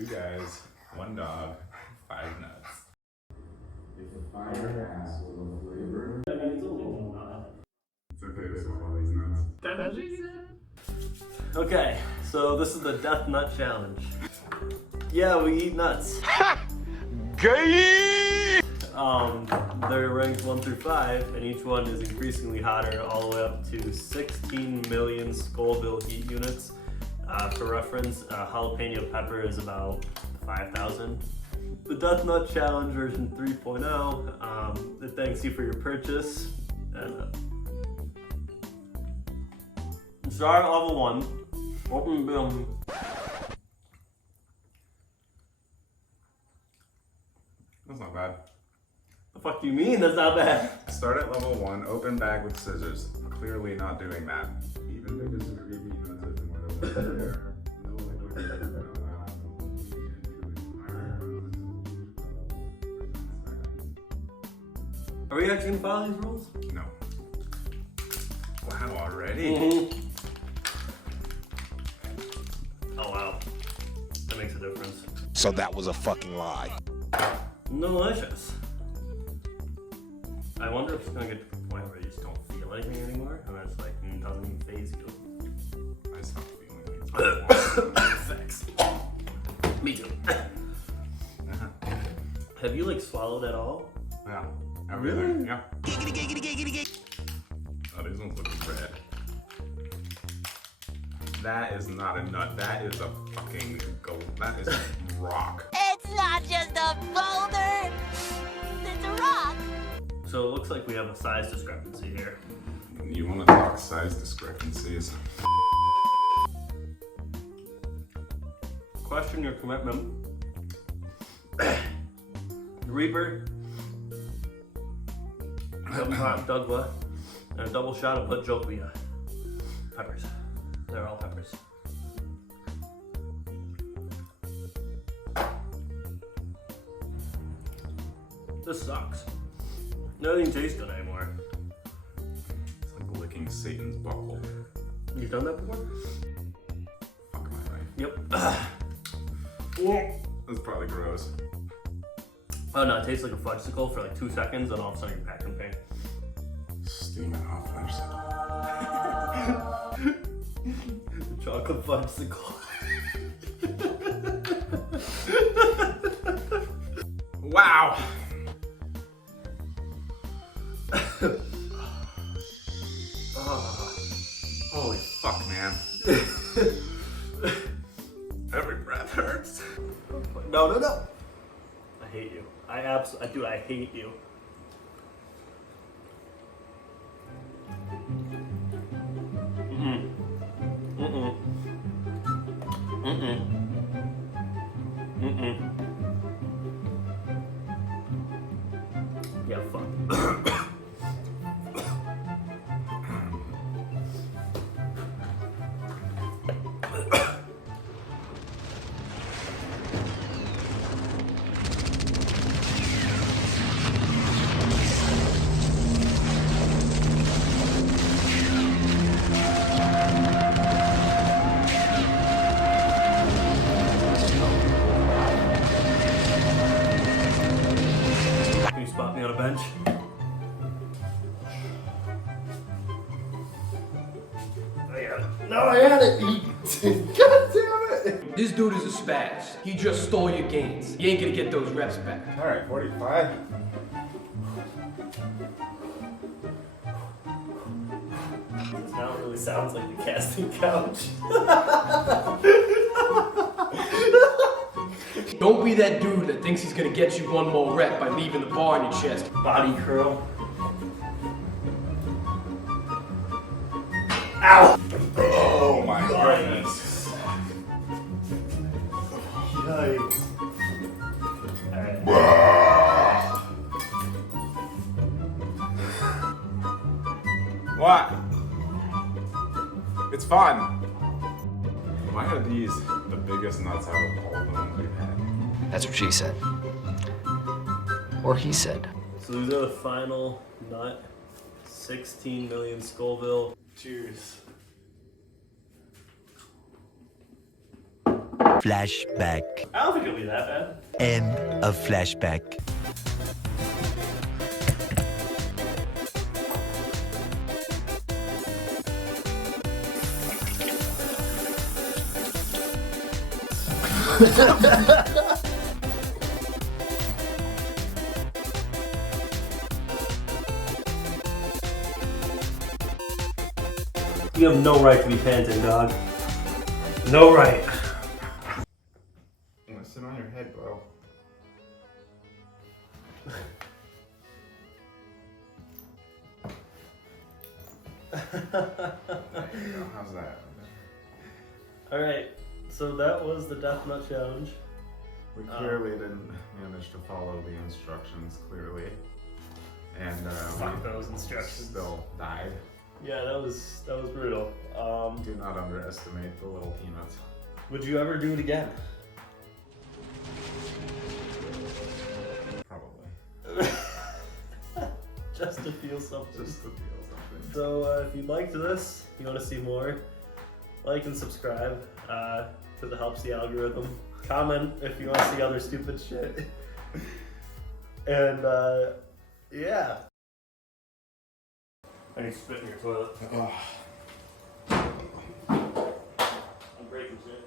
2 guys, 1 dog, 5 nuts. If the fire ass was a flavor. I mean, it's only 1 nut. It's okay to swallow these nuts. Okay, so this is the Death Nut Challenge. Yeah, we eat nuts. Gay! They're ranked 1 through 5, and each one is increasingly hotter, all the way up to 16 million Scoville heat units. For reference, jalapeno pepper is about 5,000. The Death Nut Challenge version 3.0, it thanks you for your purchase. And start at level 1. Open the That's not bad. The fuck do you mean that's not bad? Start at level 1, open bag with scissors. Clearly not doing that. Even though this is a creepy nuts, more than there. No liquid. Are we actually gonna follow these rules? No. Wow, already? Mm-hmm. Oh wow, that makes a difference. So that was a fucking lie. Delicious. I wonder if it's gonna get to the point where you just don't feel anything anymore, and that's like, doesn't even faze you. I stopped feeling it. Thanks. Me too. Have you like swallowed at all? Yeah. Everything. Yeah. Oh, these ones look red. That is not a nut. That is a fucking gold. That is a rock. It's not just a boulder, it's a rock. So it looks like we have a size discrepancy here. You want to talk size discrepancies? Question your commitment. Reaper, some hot Douglas, and a double shot of Pajopia. Peppers. They're all peppers. This sucks. Nothing tastes good anymore. It's like licking Satan's butthole. You've done that before? Fuck, am I right? Yep. That's probably gross. Oh no, it tastes like a fudgesicle for like 2 seconds, and all of a sudden you're back in pain. Steaming off fudgesicle. The chocolate fudgesicle. Wow! Oh, holy fuck, man. Every breath hurts. No. I hate you. Dude, I hate you. Yeah, fuck. Can you spot me on a bench? No, I had it. God damn it. This dude is a spaz. He just stole your gains. You ain't gonna get those reps back. Alright, 45. This now really sounds like the casting couch. Don't be that dude that thinks he's gonna get you one more rep by leaving the bar in your chest. Body curl. Ow! Oh my goodness. Yikes. Alright. What? It's fun. Why are these the biggest nuts out of all the ones we've had? That's what she said. Or he said. So these are the final nut. 16 million Scoville. Cheers. Flashback. I don't think it'll be that bad. End of flashback. You have no right to be panting, dog. No right. I'm gonna sit on your head, bro. There you go. How's that? Alright, so that was the Death Nut Challenge. We clearly didn't manage to follow the instructions clearly. And Fuck we those instructions. still died. Yeah, that was brutal. Do not underestimate the little peanuts. Would you ever do it again? Probably. Just to feel something. Just to feel something. So if you liked this, you want to see more, like and subscribe, because it helps the algorithm. Comment if you want to see other stupid shit. And yeah. I need to spit in your toilet. I'm breaking shit.